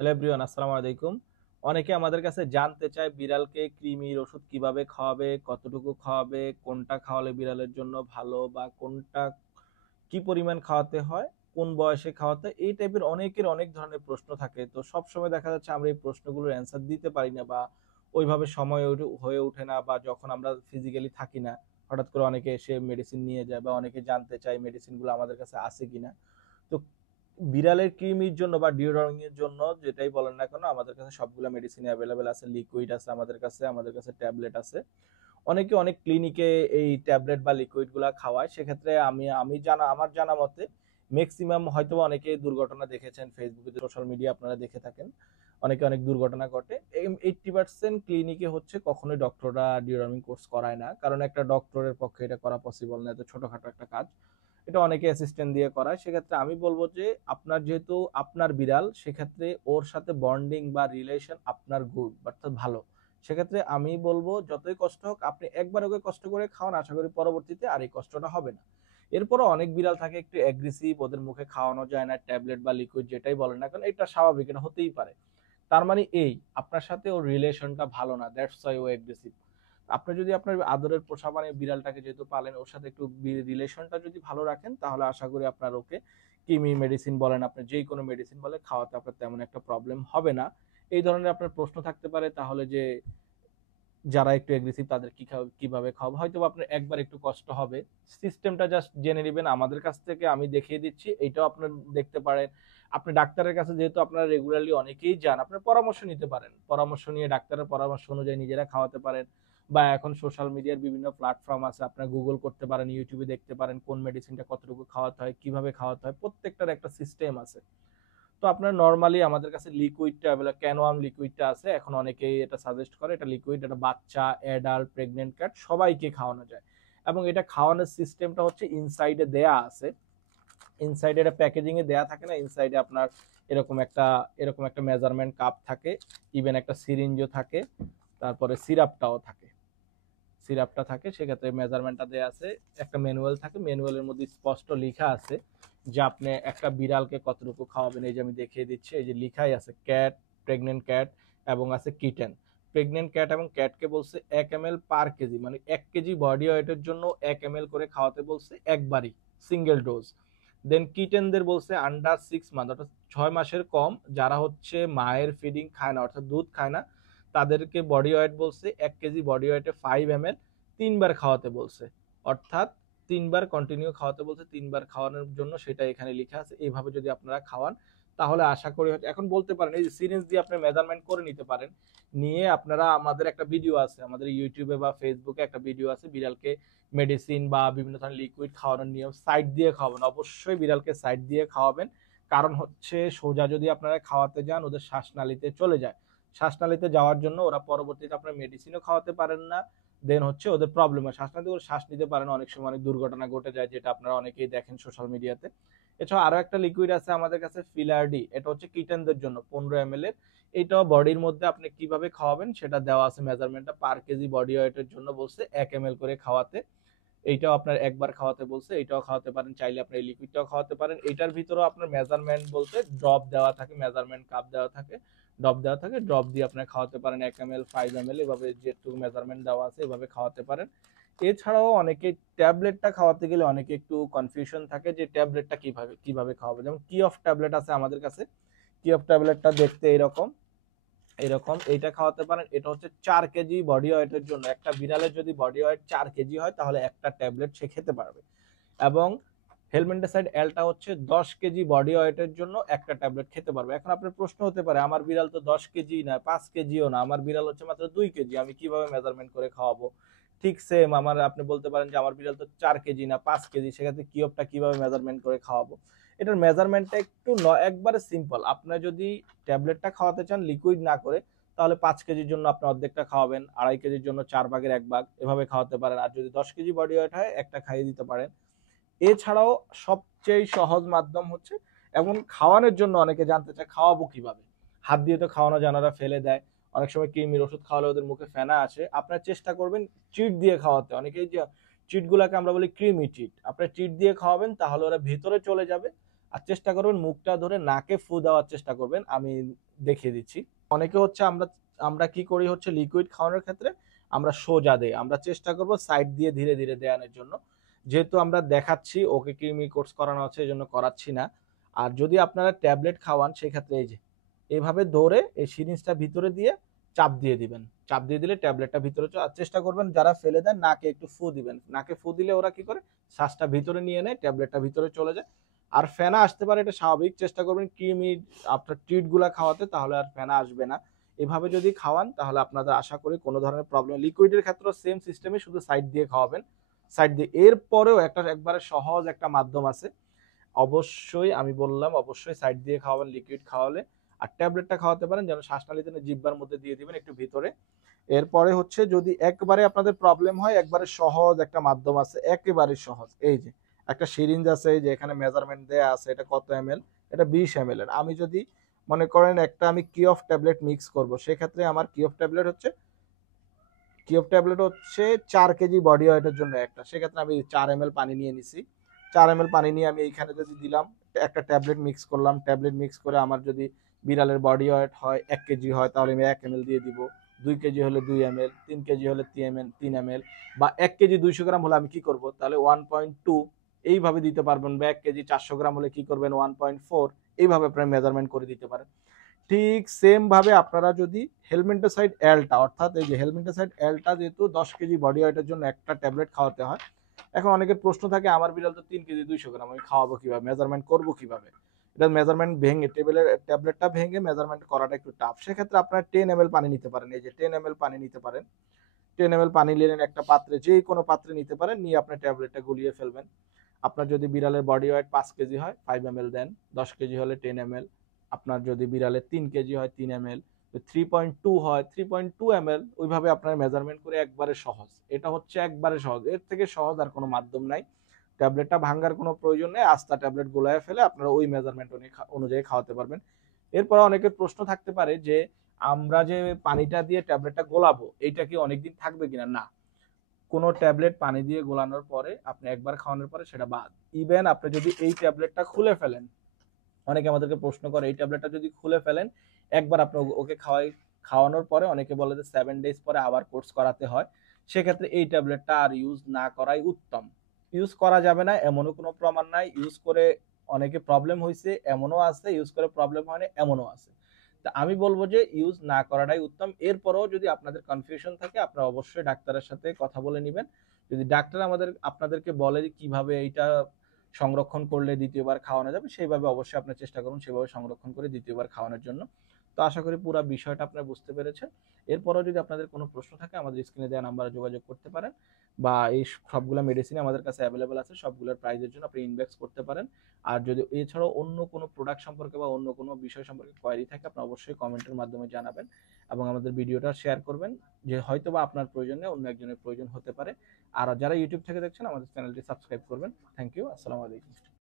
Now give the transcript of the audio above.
Hello everyone, আসসালামু আলাইকুম। অনেকে আমাদের কাছে জানতে চায় বিড়ালকে কৃমির ওষুধ কিভাবে খাওয়াবে, কতটুকু খাওয়াবে, কোনটা খাওয়ালে বিড়ালের জন্য ভালো বা কোনটা কি পরিমাণ খাওয়াতে হয়, কোন বয়সে খাওয়াতে হয়, এই টাইপের অনেকের অনেক ধরনের প্রশ্ন থাকে। তো সব সময় দেখা যাচ্ছে আমরা এই প্রশ্নগুলোর অ্যান্সার দিতে পারি না বা ওইভাবে সময় হয়ে ওঠে না, বা যখন আমরা ফিজিক্যালি থাকি না হঠাৎ করে অনেকে এসে মেডিসিন নিয়ে যায় বা অনেকে জানতে চায় মেডিসিনগুলো আমাদের কাছে আছে কিনা। তো বিড়ালের কৃমির জন্য বা ডিওড্রামিং এর জন্য যেটাই বলেন না কেন, আমাদের কাছে সবগুলো মেডিসিন অ্যাভেলেবেল আছে। লিকুইড আছে আমাদের কাছে ট্যাবলেট আছে। অনেকে অনেক ক্লিনিকে এই ট্যাবলেট বা লিকুইড গুলা খাওয়ায়। সেক্ষেত্রে আমি আমি জানা আমার জানা মতে ম্যাক্সিমাম হয়তো অনেকে দুর্ঘটনা দেখেছেন, ফেসবুকে সোশ্যাল মিডিয়া আপনারা দেখে থাকেন, অনেকে অনেক দুর্ঘটনা ঘটে। 80% ক্লিনিকে হচ্ছে কখনোই ডক্টররা ডিওড্রামিং কোর্স করায় না, কারণ একটা ডক্টরের পক্ষে এটা করা পসিবল না, এত ছোটখাটো একটা কাজ। এটা অনেকে অ্যাসিস্ট্যান্ট দিয়ে করায়। সেক্ষেত্রে আমি বলবো যে আপনার যেহেতু আপনার বিড়াল, সেক্ষেত্রে ওর সাথে বন্ডিং বা রিলেশন আপনার গুড অর্থাৎ ভালো। সেক্ষেত্রে আমি বলবো যতই কষ্ট হোক আপনি একবার ওকে কষ্ট করে খাওয়ান, আশা করি পরবর্তীতে আর এই কষ্টটা হবে না। এরপরও অনেক বিড়াল থাকে একটু অ্যাগ্রেসিভ, ওদের মুখে খাওয়ানো যায় না, ট্যাবলেট বা লিকুইড যেটাই বলেন না কারণ এটা স্বাভাবিক, এটা হতেই পারে। তার মানে এই আপনার সাথে ওর রিলেশনটা ভালো না, দ্যাটস ওয়াই ও অ্যাগ্রেসিভ। আপনি যদি আপনার আদরের পোষা মানে বিড়ালটাকে যেহেতু পালেন, ওর সাথে একটু রিলেশনটা যদি ভালো রাখেন, তাহলে আশা করি আপনার ওকে কৃমি মেডিসিন বলেন, আপনি যেই কোনো মেডিসিন বলে খাওয়াতে আপনার তেমন একটা প্রবলেম হবে না। এই ধরনের আপনার প্রশ্ন থাকতে পারে তাহলে যে যারা একটু এগ্রেসিভ তাদের কিভাবে খাওয়াবো, হয়তো আপনার একবার একটু কষ্ট হবে। সিস্টেমটা জাস্ট জেনে নেবেন আমাদের কাছ থেকে, আমি দেখিয়ে দিচ্ছি, এইটাও আপনার দেখতে পারেন। আপনি ডাক্তারের কাছে যেহেতু আপনারা রেগুলারলি অনেকেই যান, আপনার পরামর্শ নিতে পারেন, পরামর্শ নিয়ে ডাক্তারের পরামর্শ অনুযায়ী নিজেরা খাওয়াতে পারেন। বা এখন সোশ্যাল মিডিয়ার বিভিন্ন প্ল্যাটফর্ম আছে, আপনার গুগল করতে পারেন, ইউটিউবে দেখতে পারেন কোন মেডিসিনটা কতটুকু খাওয়াতে হয়, কিভাবে খাওয়াতে হয়, প্রত্যেকটার একটা সিস্টেম আছে। তো আপনার নরমালি আমাদের কাছে লিকুইডটা ক্যানোয়াম লিকুইডটা আছে, এখন অনেকেই এটা সাজেস্ট করে। এটা লিকুইড, এটা বাচ্চা, অ্যাডাল্ট, প্রেগনেন্ট ক্যাট সবাইকে খাওয়ানো যায়। এবং এটা খাওয়ানোর সিস্টেমটা হচ্ছে ইনসাইডে দেয়া আছে। ইনসাইডে এটা প্যাকেজিং এ দেয়া থাকে না, ইনসাইডে আপনার এরকম একটা এরকম একটা মেজারমেন্ট কাপ থাকে, ইভেন একটা সিরিঞ্জও থাকে, তারপরে সিরাপটা থাকে। সেক্ষেত্রে মেজারমেন্টটা দেওয়া আছে। একটা ম্যানুয়াল থাকে, ম্যানুয়ালের মধ্যে স্পষ্ট লেখা আছে যে আপনি একটা বিড়ালকে কতটুকু খাওয়াবেন। এই যে আমি দেখিয়ে দিচ্ছি, এই যে লেখাই আছে ক্যাট, প্রেগনেন্ট ক্যাট এবং আছে কিটেন। প্রেগনেন্ট ক্যাট এবং ক্যাটকে বলছে 1 ml পার কেজি, মানে 1 কেজি বডি ওয়েটের জন্য 1 ml করে খাওয়াতে বলছে একবারই, সিঙ্গেল ডোজ। দেন কিটেনদের বলছে আন্ডার 6 মান্থ, অর্থাৎ 6 মাসের কম, যারা হচ্ছে মায়ের ফিডিং খায় না অর্থাৎ দুধ খায় না, তাদেরকে বডি ওয়েট বলছে 1 কেজি বডি ওয়েটে 5 ml, 3 বার খাওয়াতে বলছে। অর্থাৎ 3 বার কন্টিনিউ খাওয়াতে বলছে, 3 বার খাওয়ানোর জন্য সেটা এখানে লেখা আছে। এইভাবে যদি আপনারা খাওয়ান তাহলে আশা করি এখন বলতে পারেন এই যে সিরিঞ্জ দিয়ে আপনি মেজারমেন্ট করে নিতে পারেন। নিয়ে আপনারা, আমাদের একটা ভিডিও আছে, আমাদের ইউটিউবে বা ফেসবুকে একটা ভিডিও আছে বিড়ালকে মেডিসিন বা বিভিন্ন ধরনের লিকুইড খাওয়ানোর নিয়ম, সাইড দিয়ে খাওয়াবেন, অবশ্যই বিড়ালকে সাইড দিয়ে খাওয়াবেন। কারণ হচ্ছে সোজা যদি আপনারা খাওয়াতে যান ওদের শ্বাসনালীতে চলে যায়, শ্বাসনালীতে যাওয়ার জন্য ওরা পরবর্তীতে আপনার মেডিসিনও খাওয়াতে পারেন না। দেন হচ্ছে ওদের প্রবলেম হয়, শ্বাসনালীতে ওরা শ্বাস নিতে পারে না, অনেক সময় অনেক দুর্ঘটনা ঘটে যায়, যেটা আপনারা অনেকেই দেখেন সোশ্যাল মিডিয়াতে। এছাড়া আরো একটা লিকুইড আছে আমাদের কাছে ফিলারডি, এটা হচ্ছে কিটেনদের জন্য 15 ml এর। এটাও বডির মধ্যে আপনি কিভাবে খাওয়াবেন সেটা দেওয়া আছে, মেজারমেন্টটা পার কেজি বডি ওয়েটের জন্য বলছে 1 ml করে খাওয়াতে। এইটাও আপনার একবার খাওয়াতে বলছে, এইটাও খাওয়াতে পারেন, চাইলে আপনি এই লিকুইডটাও খাওয়াতে পারেন। এইটার ভিতরেও আপনার মেজারমেন্ট বলতে ড্রপ দেওয়া থাকে, মেজারমেন্ট কাপ দেওয়া থাকে, ড্রপ দেওয়া থাকে, ড্রপ দিয়ে আপনি খাওয়াতে পারেন 1 ml 5 ml, এভাবে যেটুকু মেজারমেন্ট দেওয়া আছে এভাবে খাওয়াতে পারেন। এছাড়াও অনেকে ট্যাবলেটটা খাওয়াতে গেলে অনেকে একটু কনফিউশন থাকে যে ট্যাবলেটটা কিভাবে কিভাবে খাওয়াবে। যেমন কি অফ ট্যাবলেট আছে আমাদের কাছে, কি অফ ট্যাবলেটটা দেখতে এরকম এরকম এইটা খাওয়াতে পারেন। এটা হচ্ছে 4 কেজি বডি ওয়েটের জন্য, একটা বিড়ালের যদি বডি ওয়েট 4 কেজি হয় তাহলে একটা ট্যাবলেট সে খেতে পারবে। এবং হেলমেন্টাসাইড এলটা হচ্ছে 10 কেজি বডি ওয়েটের জন্য একটা ট্যাবলেট খেতে পারবে। এখন আপনার প্রশ্ন হতে পারে আমার বিড়াল তো 10 কেজি না, 5 কেজিও না, আমার বিড়াল হচ্ছে মাত্র 2 কেজি, আমি কিভাবে মেজারমেন্ট করে খাওয়াবো? ঠিক সেম আমার, আপনি বলতে পারেন যে আমার বিড়াল তো 4 কেজি না 5 কেজি, সেক্ষেত্রে কিওপটা কিভাবে মেজারমেন্ট করে খাওয়াবো? এটার মেজারমেন্টটা একটু একবারে সিম্পল। আপনার যদি ট্যাবলেটটা খাওয়াতে চান লিকুইড না করে, তাহলে 5 কেজির জন্য আপনি অর্ধেকটা খাওয়াবেন, 2.5 কেজির জন্য 4 ভাগের 1 ভাগ এভাবে খাওয়াতে পারেন। আর যদি 10 কেজি বডি ওয়েট হয় একটা খাইয়ে দিতে পারেন। এছাড়াও সবচেয়ে সহজ মাধ্যম হচ্ছে, এমন খাওয়ানোর জন্য অনেকে জানতে চায় খাওয়াবো কিভাবে। হাত দিয়ে তো খাওয়ানো যায় না, ওরা ফেলে দেয়। অনেক সময় কৃমির ওষুধ খাওয়ালে ওদের মুখে ফেনা আসে, আপনার চেষ্টা করবেন চিট দিয়ে খাওয়াতে। অনেকেই যে চিট গুলাকে আমরা বলি কৃমি চিট, আপনার চিট দিয়ে খাওয়াবেন তাহলে ওরা ভিতরে চলে যাবে। আর চেষ্টা করবেন মুখটা ধরে নাকে ফু দেওয়ার চেষ্টা করবেন, আমি দেখিয়ে দিচ্ছি। অনেকে হচ্ছে আমরা আমরা কি করি হচ্ছে লিকুইড খাওয়ানোর ক্ষেত্রে আমরা সোজা দেই, আমরা চেষ্টা করব সাইড দিয়ে ধীরে ধীরে দেওয়ানোর জন্য, যেহেতু আমরা দেখাচ্ছি ওকে কৃমি কোর্স করানো আছে এই জন্য করাচ্ছি না। আর যদি আপনারা ট্যাবলেট খাওয়ান সেক্ষেত্রে এই যে এভাবে ধরে এই সিরিঞ্জটা ভিতরে দিয়ে চাপ দিয়ে দিবেন, চাপ দিয়ে দিলে ট্যাবলেটটা ভিতরে আর চেষ্টা করবেন যারা ফেলে দেন নাকে একটু ফু দিবেন, নাকে ফু দিলে ওরা কি করে শ্বাসটা ভিতরে নিয়ে নেয়, ট্যাবলেটটা ভিতরে চলে যায়। আর ফেনা আসতে পারে, এটা স্বাভাবিক, চেষ্টা করবেন কৃমি আপনার ট্রিট গুলা খাওয়াতে, তাহলে আর ফেনা আসবে না। এভাবে যদি খাওয়ান তাহলে আপনাদের আশা করি কোনো ধরনের প্রবলেম, লিকুইডের ক্ষেত্রে সেম সিস্টেমে শুধু সাইড দিয়ে খাওয়াবেন, সাইড দিয়ে। এরপরেও একটা একবারে সহজ একটা মাধ্যম আছে, অবশ্যই আমি বললাম অবশ্যই সাইড দিয়ে খাওয়াবেন লিকুইড খাওয়ালে। আর ট্যাবলেটটা খাওয়াতে পারেন যেন শ্বাসনালীতে জিহ্বার মধ্যে দিয়ে দিবেন একটু ভিতরে। এরপরে হচ্ছে যদি একবারে আপনাদের প্রবলেম হয়, একবারে সহজ একটা মাধ্যম আছে, একেবারে সহজ, এই যে একটা সিরিঞ্জ আছে, এই যে এখানে মেজারমেন্ট দেয়া আছে, এটা কত এমএল, এটা 20 ml এর। আমি যদি মনে করেন একটা আমি কি অফ ট্যাবলেট মিক্স করব, সেক্ষেত্রে আমার কি অফ ট্যাবলেট হচ্ছে 4 কেজি বডি ওয়েটের জন্য একটা, সেক্ষেত্রে আমি 4 ml পানি নিয়ে নিছি। 4 ml পানি নিয়ে আমি এইখানে যদি দিলাম, একটা ট্যাবলেট মিক্স করলাম, ট্যাবলেট মিক্স করে আমার যদি বিড়ালের বডি ওয়েট হয় 1 কেজি হয়, তাহলে আমি 1 ml দিয়ে দিব। 2 কেজি হলে 2 ml, 3 কেজি হলে 3 ml, বা 1 কেজি 200 গ্রাম হলে আমি কি করব, তাহলে 1.2 এইভাবে দিতে পারবেন, বা 1 কেজি 400 গ্রাম হলে কি করবেন 1.4, এইভাবে আপনারা মেজারমেন্ট করে দিতে পারেন। ঠিক সেম ভাবে আপনারা যদি হেলমেন্টোসাইড এলটা, অর্থাৎ এই যে হেলমেন্টোসাইড এলটা যেহেতু 10 কেজি বডি ওয়েটের জন্য একটা ট্যাবলেট খাওয়াতে হয়। এখন অনেকের প্রশ্ন থাকে আমার বিড়াল তো 3 কেজি 200 গ্রাম, আমি খাওয়াবো কিভাবে, মেজারমেন্ট করবো কিভাবে? এটা মেজারমেন্ট ভেঙে টেবিলের ট্যাবলেটটা ভেঙে মেজারমেন্ট করাটা একটু টাফ, সেক্ষেত্রে আপনারা 10 ml পানি নিতে পারেন, এই যে 10 ml পানি নিতে পারেন। 10 ml পানি নিলেন একটা পাত্রে, যে কোনো পাত্রে নিতে পারেন, নিয়ে আপনার ট্যাবলেটটা গুলিয়ে ফেলবেন। আপনার যদি বিড়ালের বডি ওয়েট 5 কেজি হয় 5 ml দেন, 10 কেজি হলে 10 ml। আপনার যদি বিড়ালের 3 কেজি হয় 3 ml, 3.2 হয় 3.2 ml, ওইভাবে আপনার মেজারমেন্ট করে, একবারে সহজ, এটা হচ্ছে একবারে সহজ, এর থেকে সহজ আর কোনো মাধ্যম নাই। ট্যাবলেটটা ভাঙার কোনো প্রয়োজন নেই, আস্তা ট্যাবলেট গোলায় ফেলে আপনারা ওই মেজারমেন্ট অনুযায়ী খাওয়াতে পারবেন। এরপর অনেকের প্রশ্ন থাকতে পারে যে আমরা যে পানিটা দিয়ে ট্যাবলেটটা গোলাবো এইটা কি অনেকদিন থাকবে কিনা, না, কোনো ট্যাবলেট পানি দিয়ে গোলানোর পরে আপনি একবার খাওয়ানোর পরে সেটা বাদ। ইভেন আপনি যদি এই ট্যাবলেটটা খুলে ফেলেন, অনেকে আমাদেরকে প্রশ্ন করে এই ট্যাবলেটটা যদি খুলে ফেলেন, একবার আপনি ওকে খাওয়ানোর পরে অনেকে বলে যে 7 ডেজ পরে আবার কোর্স করাতে হয়, সেক্ষেত্রে এই ট্যাবলেটটা আর ইউজ না করাই উত্তম। ইউজ করা যাবে না এমনও কোনো প্রমাণ নাই, ইউজ করে অনেকে প্রবলেম হয়েছে এমনও আছে, ইউজ করে প্রবলেম হয় না এমনও আছে। তা আমি বলবো যে ইউজ না করাটাই উত্তম। এরপরেও যদি আপনাদের কনফিউশন থাকে আপনারা অবশ্যই ডাক্তারের সাথে কথা বলে নেবেন। যদি ডাক্তার আপনাদেরকে বলে যে কিভাবে এইটা সংরক্ষণ করলে দ্বিতীয়বার খাওয়ানো যাবে, সেইভাবে অবশ্যই আপনার চেষ্টা করুন সেভাবে সংরক্ষণ করে দ্বিতীয়বার খাওয়ানোর জন্য। তো আশা করি পুরো বিষয়টা আপনারা বুঝতে পেরেছেন। এরপরও যদি আপনাদের কোনো প্রশ্ন থাকে আমাদের স্ক্রিনে দেওয়া নাম্বারে যোগাযোগ করতে পারেন, বা এই সবগুলো মেডিসিন আমাদের কাছে অ্যাভেলেবল আছে, সবগুলোর প্রাইসের জন্য আপনি ইনবক্স করতে পারেন। আর যদি এছাড়াও অন্য কোনো প্রোডাক্ট সম্পর্কে বা অন্য কোনো বিষয় সম্পর্কে কোয়েরি থাকে আপনি অবশ্যই কমেন্টের মাধ্যমে জানাবেন, এবং আমাদের ভিডিওটা শেয়ার করবেন, যে হয়তোবা আপনার প্রয়োজনে অন্য একজনের প্রয়োজন হতে পারে। আর যারা ইউটিউব থেকে দেখছেন আমাদের চ্যানেলটি সাবস্ক্রাইব করবেন। থ্যাংক ইউ, আসসালামু আলাইকুম।